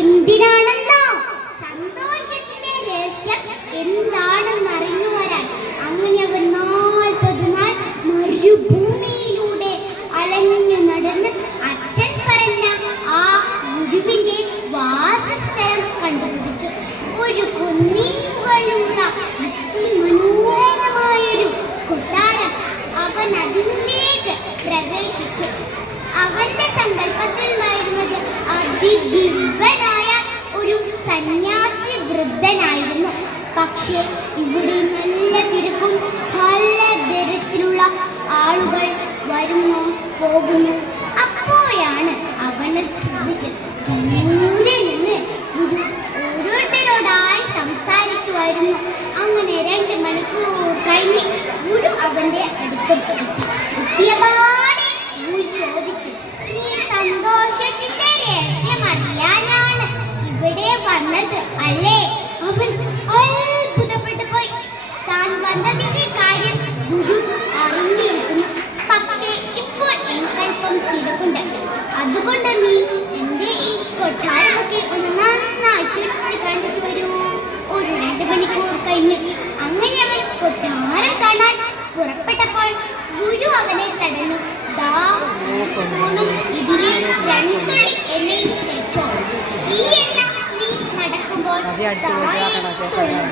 എന്തിനാണെന്നോ? സന്തോഷത്തിന്റെ രഹസ്യം എന്താണെന്ന് അറിഞ്ഞു വരാൻ. അങ്ങനെ അവൻ നാൽപ്പത് നാൾ മരുഭൂമിയിലൂടെ അലഞ്ഞു നടന്ന് അച്ഛൻ പറഞ്ഞ ആ ഗുരുവിന്റെ വാസസ്ഥലം കണ്ടുപിടിച്ചു. ഒരു കുന്നികളുള്ള അതിമനോഹരമായൊരു കൊട്ടാരം അവൻ അതിലേക്ക് പ്രവേശിച്ചു. അവന്റെ സങ്കല്പത്തിലുണ്ടായിരുന്നത് അതിദിവ്യനായ പക്ഷേ ഇവിടെ നല്ല തിരക്കും പല തരത്തിലുള്ള ആളുകൾ വരുന്നു പോകുന്നു. അപ്പോഴാണ് അവനെ ശ്രദ്ധിച്ചത് നിന്ന് ഗുരു ഓരോരുത്തരോടായി സംസാരിച്ചു വരുന്നു. അങ്ങനെ രണ്ട് മണിക്കൂർ കഴിഞ്ഞ് ഗുരു അവന്റെ അടുത്തെത്തി എത്തിയപാടെ നീ എന്റെ ഈ കൊട്ടാരമൊക്കെ ഒന്ന് നന്നായി ചുറ്റി കണ്ടിട്ട് വരൂ. ഒരു രണ്ട് മണിക്കൂർ കഴിഞ്ഞ് അങ്ങനെ അവൻ കൊട്ടാരം കാണാൻ പുറപ്പെട്ടപ്പോൾ ഗുരു അവനെ തടഞ്ഞു. ഇതിലെ രണ്ട് തുള്ളി എണ്ണയിൽ വെച്ചോ ഈ എണ്ണ നീ നടക്കുമ്പോൾ താഴെ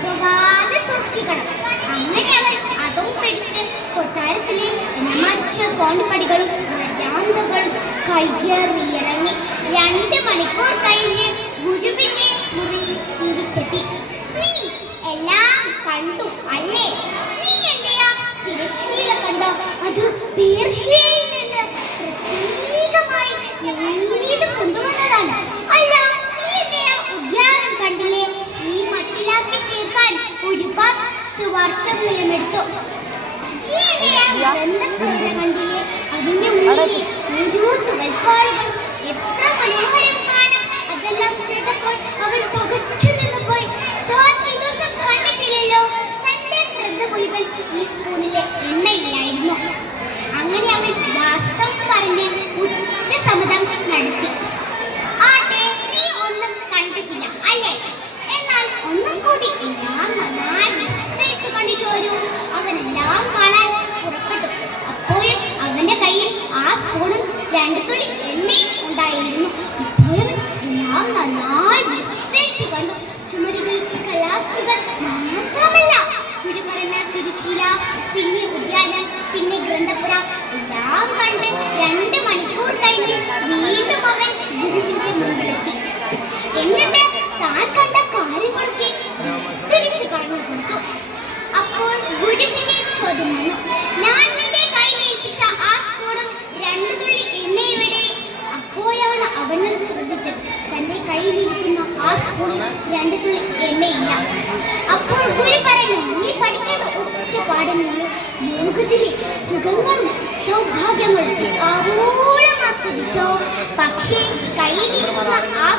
പോകാതെ സൂക്ഷിക്കണം. അങ്ങനെ അവൻ അതും പിടിച്ച് കൊട്ടാരത്തിലെ മറ്റു കോണിപ്പടികളും വരാന്തകളും കയ്യേറിയിറങ്ങി. രണ്ട് മണിക്കൂർ കഴിഞ്ഞ് ഗുരുവിന്റെ മുറി തിരിച്ചെത്തി. നീ എല്ലാം കണ്ടു അല്ലേ? നീ എന്റെയാ തിരശ്ശീല കണ്ടോ? അത് പേർഷ്യയിൽ നിന്ന് പ്രത്യേകമായി നേരിട്ട് കൊണ്ടുവന്നതാണ്. അല്ല നീ എന്തിനാ ഉദ്യാനം കണ്ടില്ലേ? ഈ മട്ടിലാക്കി തീർക്കാൻ ഒരു പത്ത് വർഷങ്ങളും എടുത്തു നീ ഗ്രന്ഥപ്പുര കണ്ടില്ലേ എല്ലാം നന്നായി വിസ്തരിച്ച് കണ്ടിട്ട് വരൂ. അവനെല്ലാം കാണാൻ പുറപ്പെട്ടു. അപ്പോഴും അവന്റെ കയ്യിൽ ആ സ്പൂണും രണ്ടു ഗുരുവിന്റെ ചോദ്യം ഞാൻ നിന്റെ കയ്യിൽ ഏൽപ്പിച്ച ആ സ്പൂണും രണ്ട് തുള്ളി എണ്ണയുടെ അപ്പോഴാണ് അവനത് ശ്രദ്ധിച്ചത്. തന്റെ കയ്യിലിരിക്കുന്ന ആ സ്പൂണിൽ രണ്ട് തുള്ളി എണ്ണയില്ല. അപ്പോൾ ഗുരു പറഞ്ഞു നീ പഠിക്കേണ്ട ഒറ്റ പാഠമുള്ളൂ ലോകത്തിലെ സുഖങ്ങളും സൗഭാഗ്യങ്ങളും ആവോളം ആസ്വദിച്ചോ. പക്ഷേ കയ്യിലിരിക്കുന്ന ആ